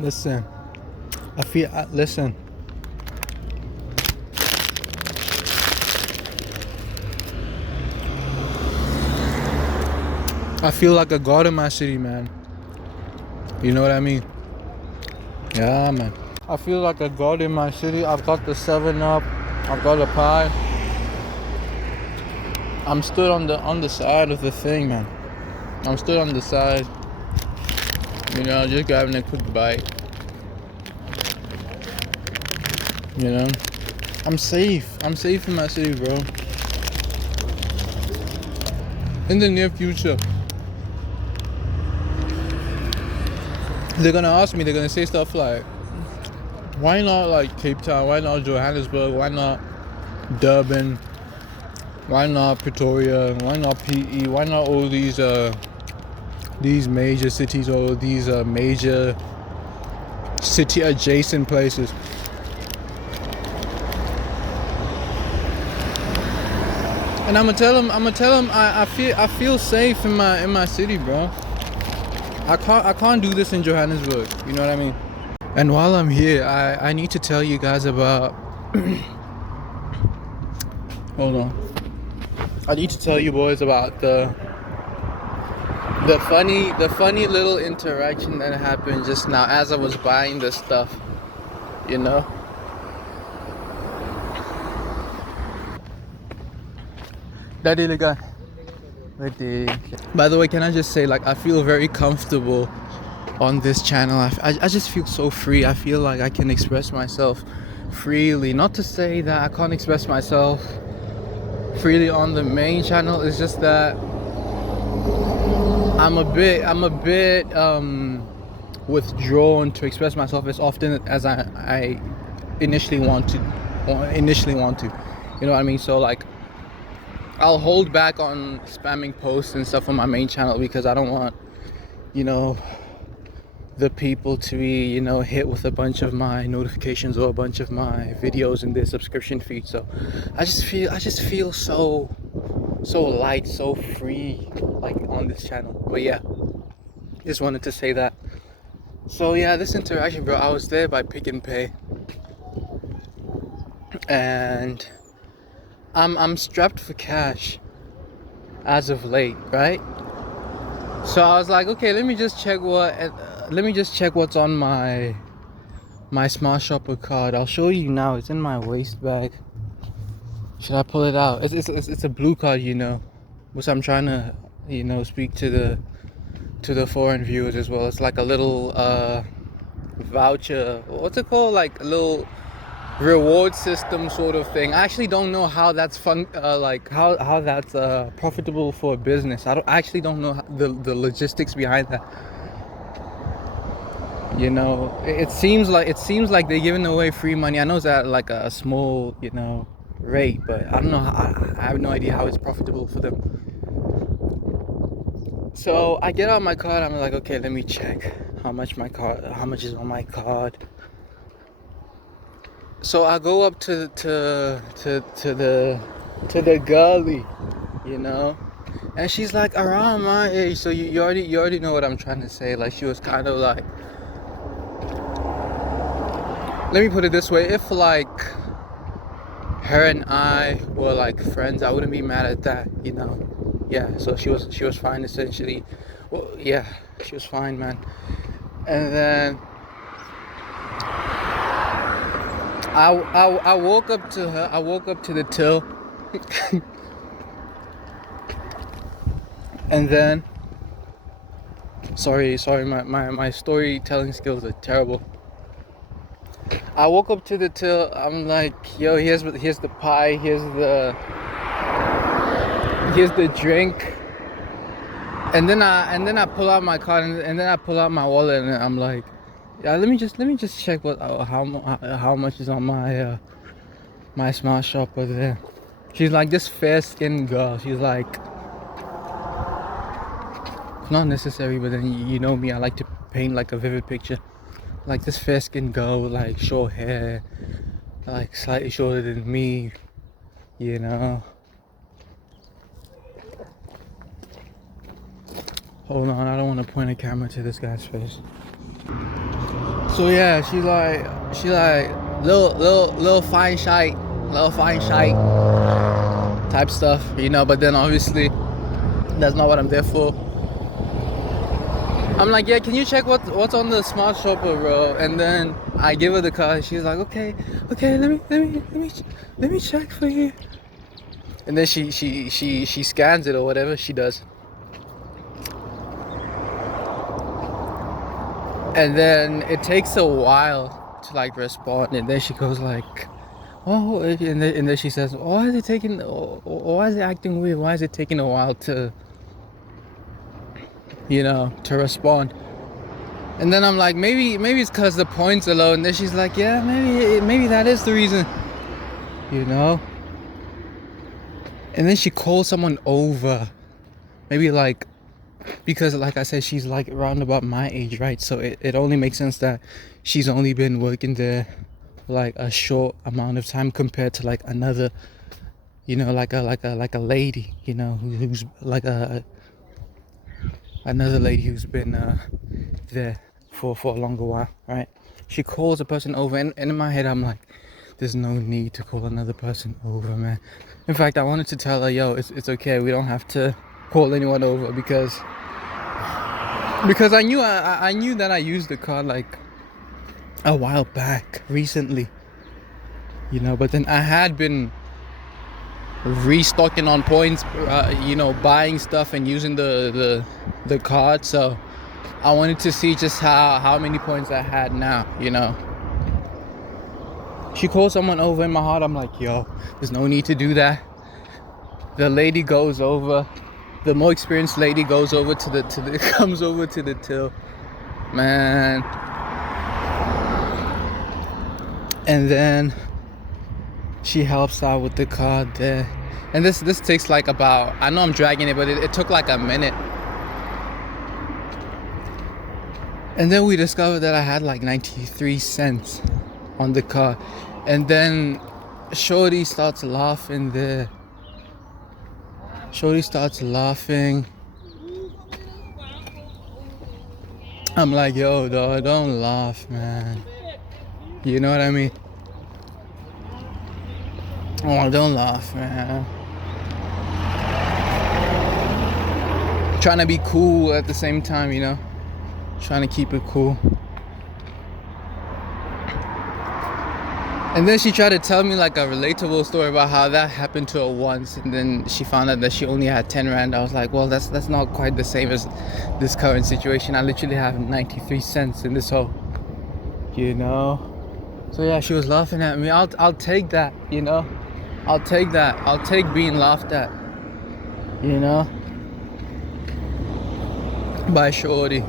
Listen, listen. I feel like a god in my city, man. You know what I mean? Yeah, man. I feel like a god in my city. I've got the 7 Up. I've got a pie. I'm stood on the side of the thing, man. I'm stood on the side. You know, just grabbing a quick bite. You know, I'm safe. I'm safe in my city, bro. In the near future, they're gonna ask me. They're gonna say stuff like, "Why not like Cape Town? Why not Johannesburg? Why not Durban? Why not Pretoria? Why not PE? Why not all these major cities or these major city adjacent places?" And I'm gonna tell them I feel safe in my city, bro. I can't do this in Johannesburg. You know what I mean? And while I'm here, I need to tell you guys about. Hold on. I need to tell you boys about the funny little interaction that happened just now as I was buying this stuff. You know. Daddy the guy. By the way, can I just say, like, I feel very comfortable on this channel. I just feel so free. I feel like I can express myself freely. Not to say that I can't express myself freely on the main channel. It's just that I'm a bit withdrawn to express myself as often as I initially want to. You know what I mean? So like, I'll hold back on spamming posts and stuff on my main channel because I don't want, you know, the people to be, you know, hit with a bunch of my notifications or a bunch of my videos in their subscription feed. So I just feel so light, so free, like, on this channel. But yeah, just wanted to say that. So yeah, this interaction, bro, I was there by Pick n Pay, and I'm strapped for cash as of late, right? So I was like, okay, let me just check what's on my Smart Shopper card. I'll show you now. It's in my waist bag. Should I pull it out? It's a blue card, you know, which I'm trying to, you know, speak to the foreign viewers as well. It's like a little voucher. What's it called? Like a little reward system sort of thing. I actually don't know how that's fun, like how that's profitable for a business. I actually don't know the logistics behind that. You know, it seems like they're giving away free money. I know it's at like a small, you know, rate, but I don't know. I have no idea how it's profitable for them. So I get out my card. I'm like, okay, let me check how much is on my card. So I go up to the girlie, you know, and she's like around my age. So you already know what I'm trying to say. Like, she was kind of like, let me put it this way: if like her and I were like friends, I wouldn't be mad at that, you know. Yeah. So she was fine essentially. Well, yeah, she was fine, man. And then I woke up to her. I woke up to the till. And then, sorry, my storytelling skills are terrible. I woke up to the till. I'm like, yo, here's the pie. Here's the drink. And then I pull out my card, and then I pull out my wallet, and I'm like, yeah, let me just check how much is on my my Smart Shopper there. She's like this fair-skinned girl. She's like, not necessary, but then you know me, I like to paint like a vivid picture. Like this fair-skinned girl with like short hair, like slightly shorter than me, you know. Hold on, I don't want to point a camera to this guy's face. So yeah, she like little fine shite type stuff, you know. But then obviously that's not what I'm there for. I'm like, yeah, can you check what's on the smart shopper, bro? And then I give her the card. She's like, okay, let me check for you. And then she scans it or whatever she does. And then it takes a while to like respond. And then she goes like, oh, and then she says, why is it taking? Why is it acting weird? Why is it taking a while to, to respond? And then I'm like, maybe it's because the points are low. And then she's like, yeah, maybe that is the reason, you know. And then she calls someone over, maybe like, because like I said, she's like around about my age, right? So it only makes sense that she's only been working there like a short amount of time compared to like another, like a lady, who's like another lady who's been there for a longer while, right? She calls a person over, and in my head I'm like, there's no need to call another person over, man. In fact, I wanted to tell her, yo, it's okay, we don't have to call anyone over, because I knew that I used the card like a while back recently, but then I had been restocking on points, buying stuff and using the card. So I wanted to see just how many points I had now, She called someone over. In my heart I'm like, yo, there's no need to do that. The lady goes over, the more experienced lady goes over to the comes over to the till, man. And then she helps out with the card there. And this takes like about, I know I'm dragging it, but it took like a minute. And then we discovered that I had like 93 cents on the card. And then Shorty starts laughing there. Shorty starts laughing. I'm like, yo, dog, don't laugh, man. You know what I mean? Oh, don't laugh, man. Trying to be cool at the same time, Trying to keep it cool. And then she tried to tell me like a relatable story about how that happened to her once, and then she found out that she only had 10 rand. I was like, well, that's not quite the same as this current situation. I literally have 93 cents in this hole, So yeah, she was laughing at me. I'll take that, I'll take that. I'll take being laughed at, by Shorty.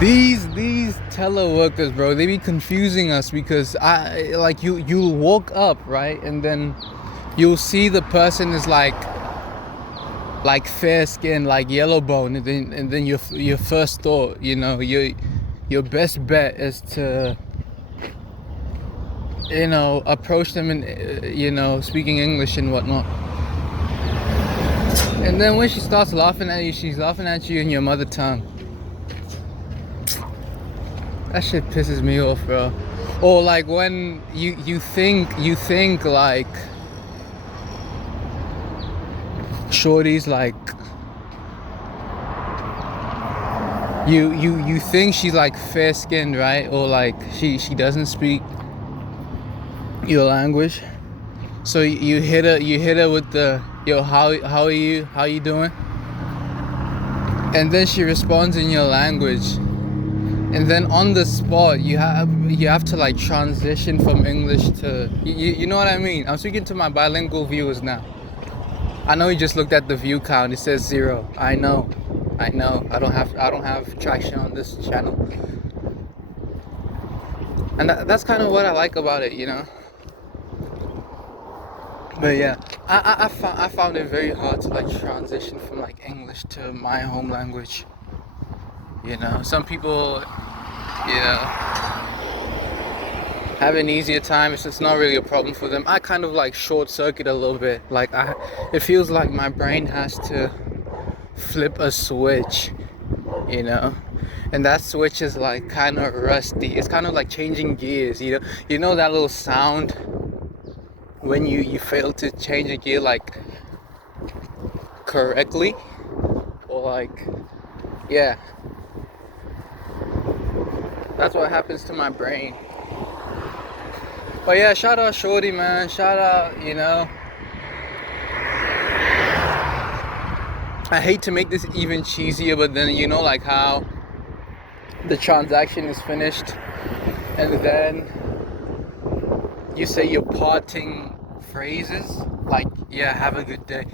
These teleworkers, bro, they be confusing us, because you'll walk up, right, and then you'll see the person is like fair skin, like yellow bone, and then your first thought, your best bet is to approach them in speaking English and whatnot. And then when she starts laughing at you, she's laughing at you in your mother tongue. That shit pisses me off, bro. Or like when you think like Shorty's like, you think she's like fair skinned, right? Or like she doesn't speak your language. So you hit her with the, yo, how are you doing? And then she responds in your language. And then on the spot, you have to like transition from English to, you know what I mean? I'm speaking to my bilingual viewers now. I know you just looked at the view count. It says 0. I know. I don't have traction on this channel. And that's kind of what I like about it, But yeah, I found it very hard to like transition from like English to my home language. Some people, have an easier time. It's not really a problem for them. I kind of like short circuit a little bit. Like it feels like my brain has to flip a switch, you know, and that switch is like kind of rusty. It's kind of like changing gears, you know that little sound when you fail to change a gear like correctly, or like, yeah, that's what happens to my brain. But yeah, shout out Shorty, man. Shout out, you know. I hate to make this even cheesier, but then you know, like how the transaction is finished and then you say your parting phrases like, yeah, have a good day.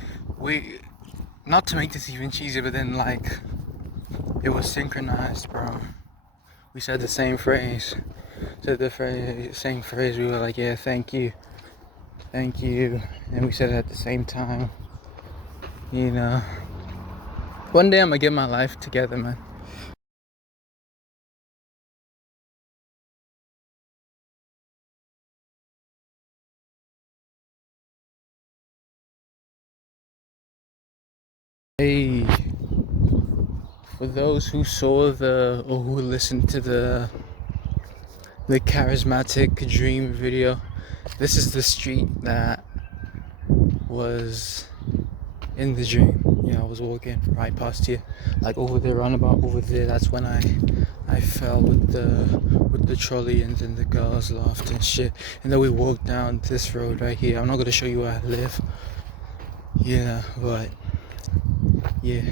Not to make this even cheesier, but then like it was synchronized, bro. We said the same phrase. Same phrase. We were like, yeah, thank you, and we said it at the same time. You know, one day I'm gonna get my life together, man. Hey, for those who saw or who listened to the charismatic dream video, this is the street that was in the dream. I was walking right past here, like over the roundabout over there. That's when I fell with the trolley, and then the girls laughed and shit. And then we walked down this road right here. I'm not gonna show you where I live, but yeah.